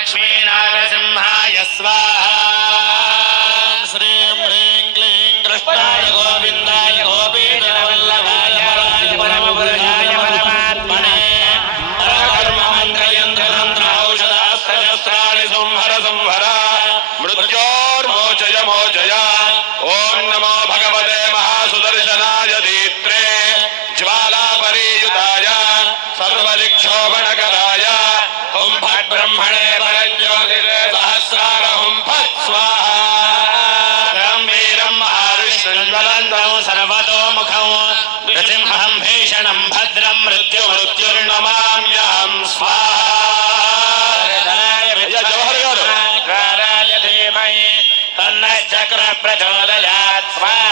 लक्ष्मीनारसिंहाय स्वाहा श्रीं ह्रीं क्लीं कृष्णाय गोविन्दाय गोपीजनवल्लभाय परमपुरुषाय परमात्मने परकर्ममन्त्रयन्त्रतन्त्रौषधास्त्रशस्त्राणि संहर संहर मृत्योर्मोचय मोचय ॐ नमो भगवते महासुदर्शनाय दीप्त्रे ज्वालापरीयुताय सर्वदिक्षोभणकराय हुं फट् ब्रह्मणे परञ्ज्योतिरे सहस्रार हुं फट् स्वाहा गम्भीरं महाविष्णुज्वलन्तं सर्वतोमुखं नृसिंहं भीषणं भद्रं मृत्युर्नमाम्यहं स्वाहा जवाहर गारु धीमहि तन्नश्चक्र प्रचोदयात् स्वाहा